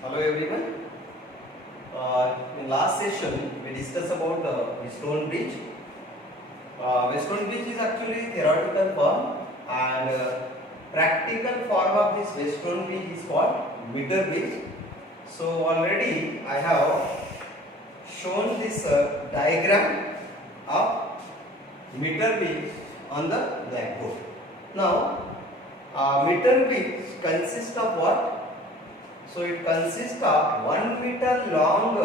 Hello everyone. In last session we discussed about Wheatstone bridge. Wheatstone bridge is actually theoretical form and practical form of this Wheatstone bridge is called meter bridge. So already I have shown this diagram of meter bridge on the blackboard. Now meter bridge consists of what? So it consists of 1 meter long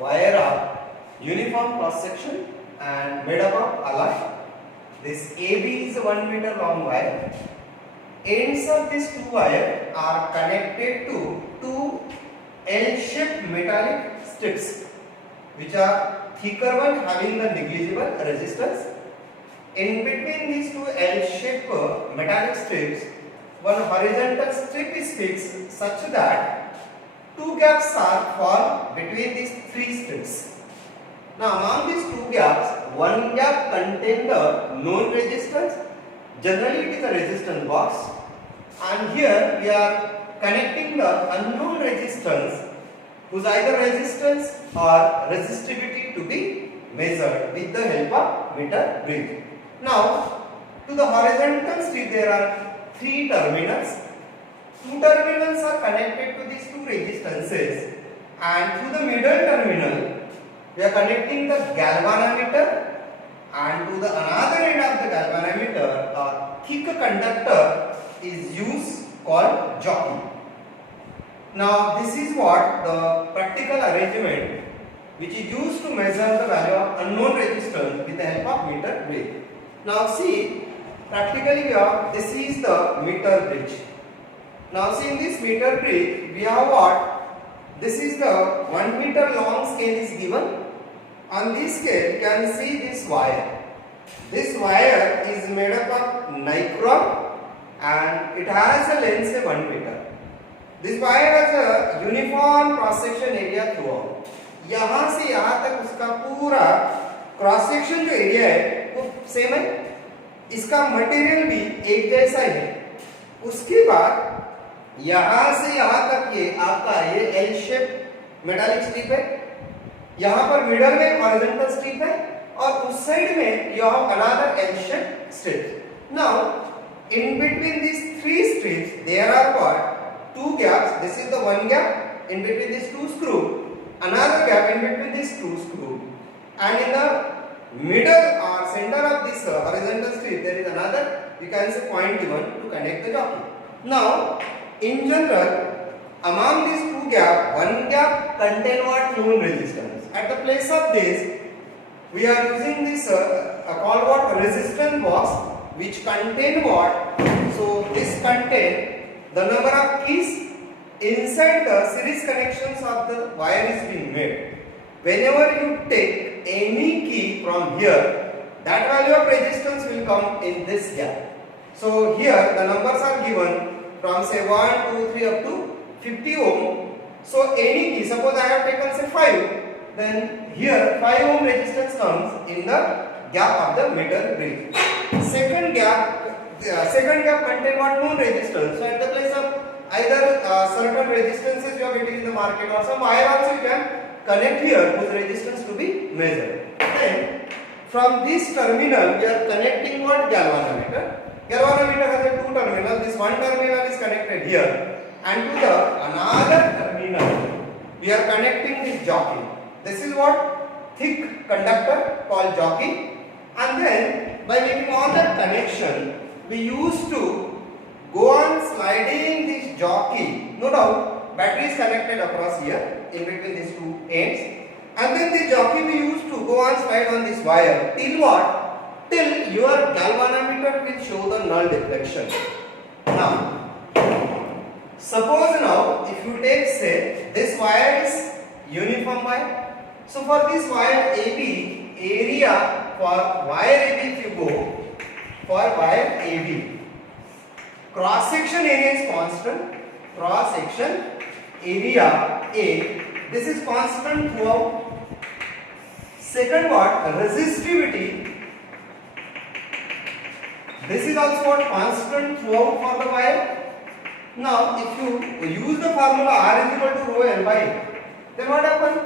wire of uniform cross section and made up of alloy. This AB is a 1 meter long wire. Ends of these two wires are connected to two L-shaped metallic strips, which are thicker one having the negligible resistance. In between these two L-shaped metallic strips, one horizontal strip is fixed such that two gaps are formed between these three strips. Now among these two gaps, one gap contains the known resistance. Generally it is a resistance box, and here we are connecting the unknown resistance, whose either resistance or resistivity to be measured with the help of meter bridge. Now to the horizontal strip there are three terminals. Two terminals are connected to these two resistances, and through the middle terminal we are connecting the galvanometer, and to the another end of the galvanometer a thick conductor is used called jockey. Now this is what the practical arrangement which is used to measure the value of unknown resistance with the help of meter bridge. Now see, practically this is the meter bridge. Now see, in this meter bridge we have what? This is the 1 meter long scale is given. On this scale you can see this wire. This wire is made up of nichrome and it has a length say 1 meter. This wire has a uniform cross section area throughout. यहाँ से यहाँ तक उसका पूरा cross section जो area है वो same है, इसका मटेरियल भी एक जैसा ही है. उसके बाद यहाँ से यहाँ तक ये आपका ये एल शेप मेटालिक स्ट्रिप है, यहाँ पर मिडल में हॉरिजॉन्टल स्ट्रिप है और उस साइड में you have another L shape strip. Now in between these three strips there are what? Two gaps. This is the one gap in between these two screws, another gap in between these two screws, and in the middle or center of this horizontal strip there is another, you can say, point given to connect the jockey. Now in general among these two gaps, one gap contain what? Known resistance. At the place of this we are using this called what? Resistance box, which contain what? So this contain the number of keys inside the series connections of the wire is being made. Whenever you take any key from here, that value of resistance will come in this gap. So here the numbers are given from say 1, 2, 3 up to 50 ohm. So any key, suppose I have taken say 5, then here 5 ohm resistance comes in the gap of the meter bridge. Second gap contain what? Known resistance. So at the place of either certain resistances you are getting in the market or some wire also you can connect here whose resistance to be measured. Then from this terminal we are connecting what? Galvanometer. Galvanometer has a two terminal. This one terminal is connected here, and to the another terminal we are connecting this jockey. This is what? Thick conductor called jockey. And then by making all that connection we used to go on sliding this jockey. No doubt battery is connected across here in between these two ends, and then the jockey we used to go on slide on this wire till what? Till your galvanometer will show the null deflection. Now suppose now if you take say this wire is uniform wire. So for this wire AB, area for wire AB, if you go for wire AB, cross section area is constant. Cross section area A, this is constant throughout. Second what? Resistivity. This is also what? Constant throughout for the wire. Now, if you use the formula R is equal to rho L by A, then what happens?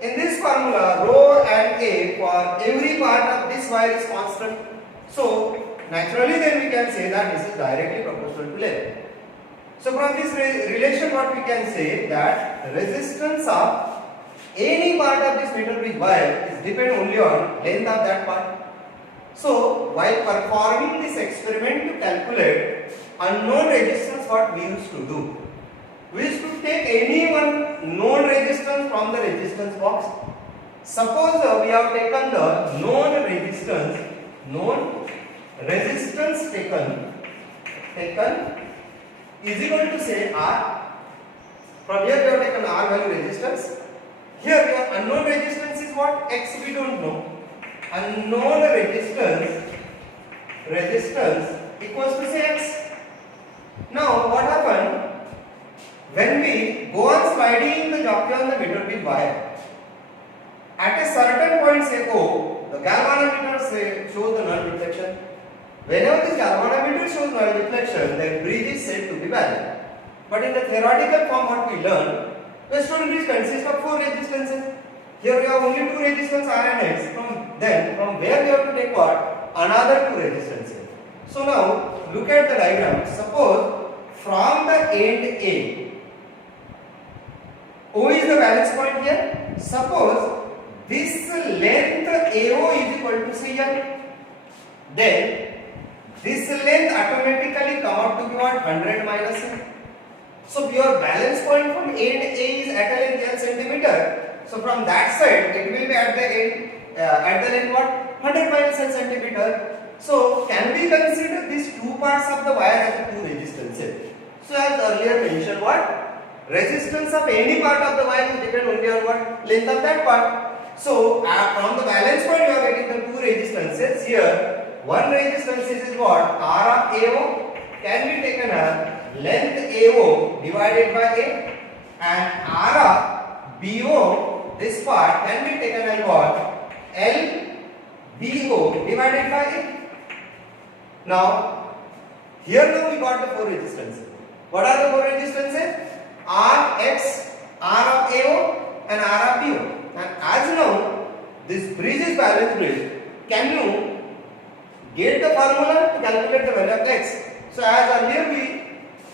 In this formula, rho and A for every part of this wire is constant. So, naturally then we can say that this is directly proportional to length. So, from this relation what we can say that resistance of any part of this meter bridge wire is depend only on length of that part. So, while performing this experiment to calculate unknown resistance, what we used to do? We used to take any one known resistance from the resistance box. Suppose we have taken the known resistance taken is equal to say R. From here we have taken R value resistance. Here your unknown resistance is what? X we don't know. Unknown resistance equals to say X. Now what happened? When we go on sliding the jockey on the meter bridge wire, at a certain point say O, the galvanometer shows the null deflection. Whenever this galvanometer shows null deflection, then bridge is said to be valid. But in the theoretical form what we learned, Western bridge consists of 4 resistances. Here we have only 2 resistance R and X. From where we have to take what? Another 2 resistances. So now look at the diagram. Suppose from the end A, O is the balance point here. Suppose this length AO is equal to say L. Then this length automatically come out to be what? 100 minus L. So your balance point from end A is at a length L centimeter. So from that side it will be at the end at the length what? 100 minus L centimeter. So can we consider these 2 parts of the wire as 2 resistances? So as earlier mentioned what? Resistance of any part of the wire is depend only on what? Length of that part. So from the balance point you are getting the 2 resistances. Here one resistance is what? R of AO can be taken as length AO divided by A, and R of BO, this part can be taken as what? L BO divided by A. Now here we got the 4 resistances. What are the 4 resistances? R, X, R of AO and R of BO. And as now this bridge is balanced bridge, can you get the formula to calculate the value of X? So as earlier we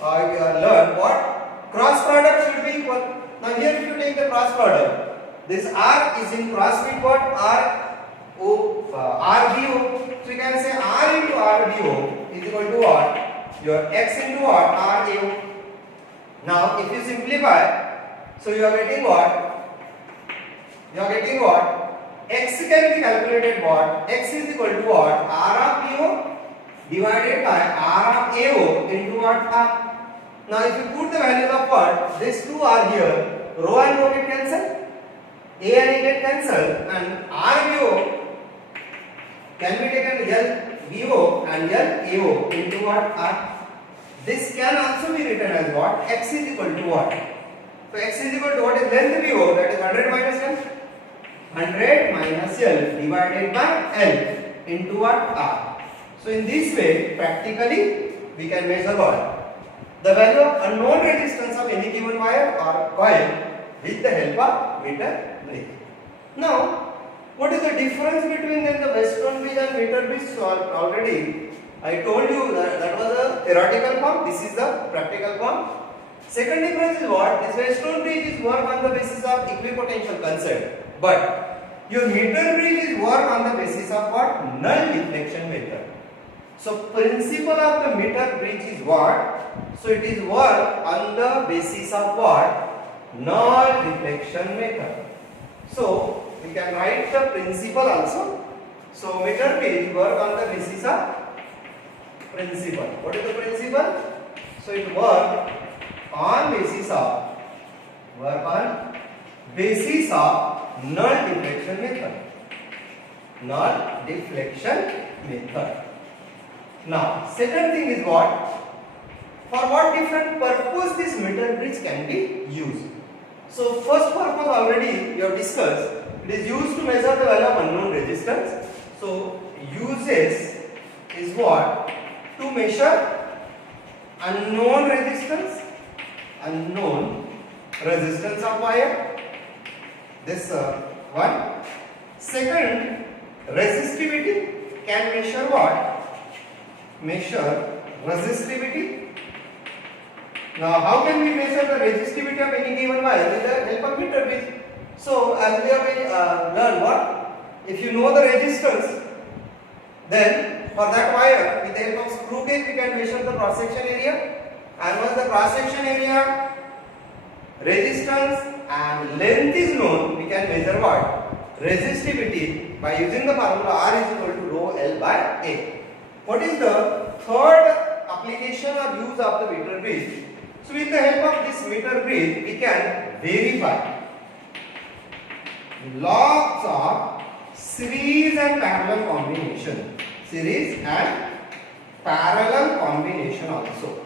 learned what? Cross product should be equal. Now here if you take the cross product, this R is in cross with what? RBO. So you can say R into RBO is equal to what? Your X into what? RAO. Now if you simplify, so you are getting what? You are getting what? X can be calculated what? X is equal to what? R of BO divided by R of AO into what? R. Now if you put the values of what? These 2 are here. Rho and rho get cancelled. A and A get cancelled. And RBO can be taken LBO and LAO into what? R. This can also be written as what? X is equal to what? So X is equal to what is length BO, that is 100 minus L. 100 minus L divided by L into what? R. So in this way, practically we can measure what? The value of unknown resistance of any given wire or coil with the help of meter bridge. Now, what is the difference between the Western bridge and meter bridge? So already I told you that was a theoretical form. This is the practical form. Second difference is what? This Western bridge is work on the basis of equipotential concept, but your meter bridge is work on the basis of what? Null deflection method. So principle of the meter bridge is what? So it is work on the basis of what? Null deflection method. So we can write the principle also. So meter bridge work on the basis of principle. What is the principle? So it work on basis of null deflection method. Null deflection method. Now, second thing is what? For what different purpose this meter bridge can be used? So first purpose already we have discussed. It is used to measure the value of unknown resistance. So uses is what? To measure unknown resistance of wire. This one. Second, resistivity. Can measure what? Measure resistivity. Now, how can we measure the resistivity of any given wire? With the help of meter bridge. So, as we have learned what? If you know the resistance, then for that wire, with the help of screw gauge, we can measure the cross section area. And once the cross section area, resistance and length is known, we can measure what? Resistivity by using the formula R is equal to rho L by A. What is the third application or use of the meter bridge? So with the help of this meter bridge, we can verify laws of series and parallel combination. Series and parallel combination also.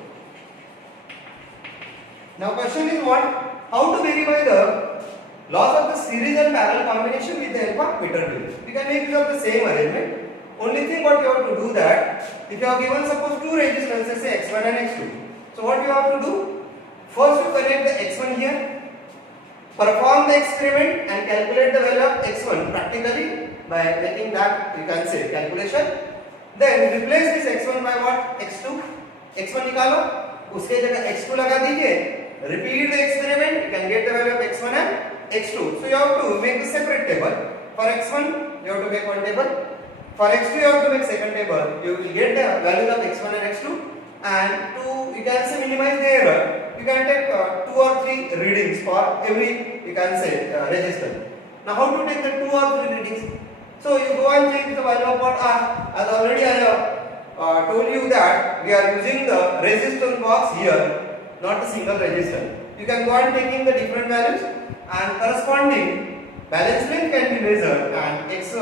Now question is what? How to verify the laws of the series and parallel combination with the help of meter bridge? We can make use of the same arrangement. Only thing what you have to do that, if you have given suppose two resistances, say x1 and x2. So what you have to do? First you connect the x1 here, perform the experiment and calculate the value of x1 practically by making that, you can say, calculation. Then replace this x1 by what? x2. x1 निकालो, उसके जगह x2 लगा दीजिए. Repeat the experiment, you can get the value of x1 and x2. So you have to make a separate table. For x1 you have to make one table. For x2 you have to make second table. You will get the value of x1 and x2. And to, you can say, minimize the error, you can take 2 or 3 readings for every, you can say, resistor. Now how to take the 2 or 3 readings? So you go and check the value of what R. As already I have told you that we are using the resistance box here, not a single resistor. You can go on taking the different values and corresponding balance length can be measured and X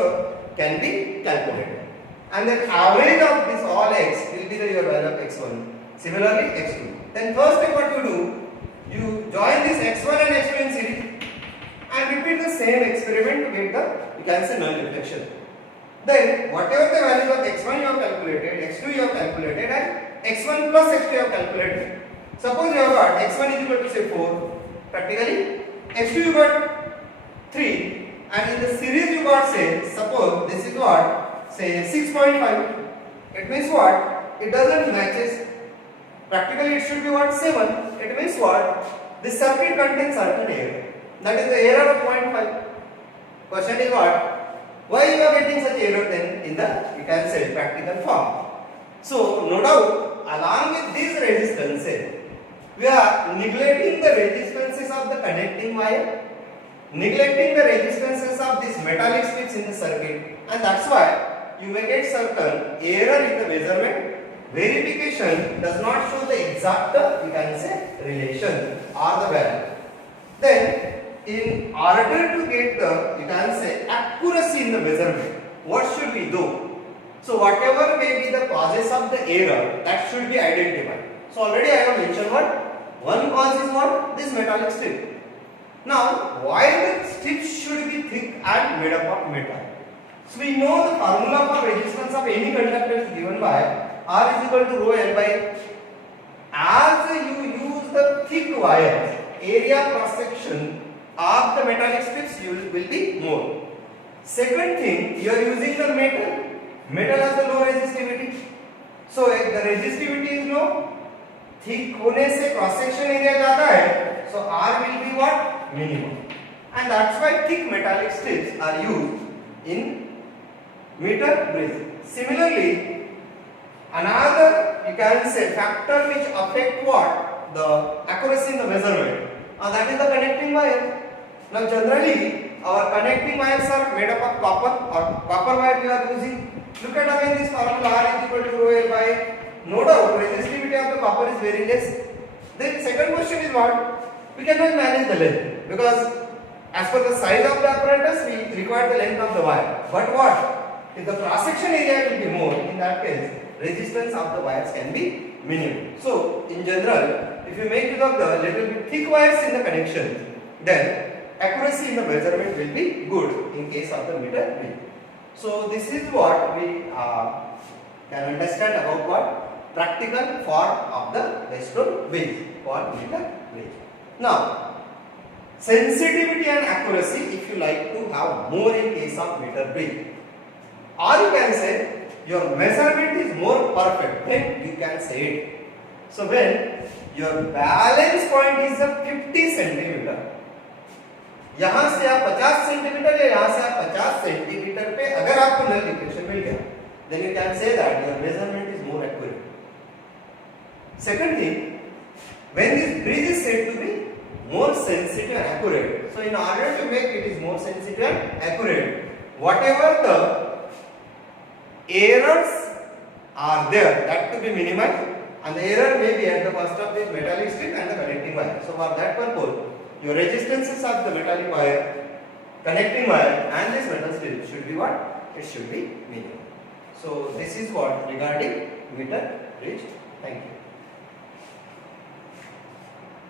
can be calculated. And then average of this all X will be the your value of X1. Similarly X2. Then first step what you do, you join this X1 and X2 in series and repeat the same experiment to get the, you can say, null reflection. Then whatever the values of X1 you have calculated, X2 you have calculated and X1 plus X2 you have calculated. Suppose you have got X1 is equal to say 4 practically, X2 you got 3 and in the series you got, say, suppose this is what? Say 6.5. It means what? It doesn't matches. Practically it should be what? 7. It means what? This circuit contains certain error. That is the error of 0.5. Question is what? Why you are getting such error then in the, you can say, practical form? So no doubt, along with these resistances, we are neglecting the resistances of the connecting wire, neglecting the resistances of these metallic strips in the circuit, and that's why you may get certain error in the measurement. Verification does not show the exact, you can say, relation or the value. Then, in order to get the, you can say, accuracy in the measurement, what should we do? So, whatever may be the causes of the error, that should be identified. So, already I have mentioned what? One cause is what? This metallic strip. Now, why the strips should be thick and made up of metal? So we know the formula for resistance of any conductor is given by R is equal to rho L by A. As you use the thick wires, area cross section of the metallic strips will be more. Second thing, you are using the metal. Metal has the low resistivity. So if the resistivity is low, thick होने से cross section area ज़्यादा है, so R will be what? Minimum. And that's why thick metallic strips are used in meter bridge. Similarly, another, you can say, factor which affect what? The accuracy in the measurement, and that is the connecting wire. Now generally our connecting wires are made up of copper, or copper wire we are using. Look at again this formula R is equal to rho L by A. No doubt resistivity of the copper is very less. Then second question is what? We cannot manage the length because as per the size of the apparatus we require the length of the wire. But what? If the cross section area will be more, in that case, resistance of the wires can be minimum. So, in general, if you make use of the little bit thick wires in the connection, then accuracy in the measurement will be good in case of the meter bridge. So, this is what we can understand about what? practical form of the Weston bridge called meter bridge. Now, sensitivity and accuracy, if you like to have more in case of meter bridge, or you can say your measurement is more perfect, then you can say it. So when your balance point is a 50 centimetre, यहां से आप 50 centimetre या यहां से आप 50 centimetre पे अगर आपको नल डिफ्लेक्शन मिल गया, then you can say that your measurement is more accurate. Second thing, when this bridge is said to be more sensitive and accurate, so in order to make it is more sensitive and accurate, whatever the errors are there, that to be minimized, and the error may be at the first of this metallic strip and the connecting wire. So for that purpose, your resistances of the metallic wire, connecting wire and this metal strip should be what? It should be minimum. So this is what regarding meter bridge. Thank you.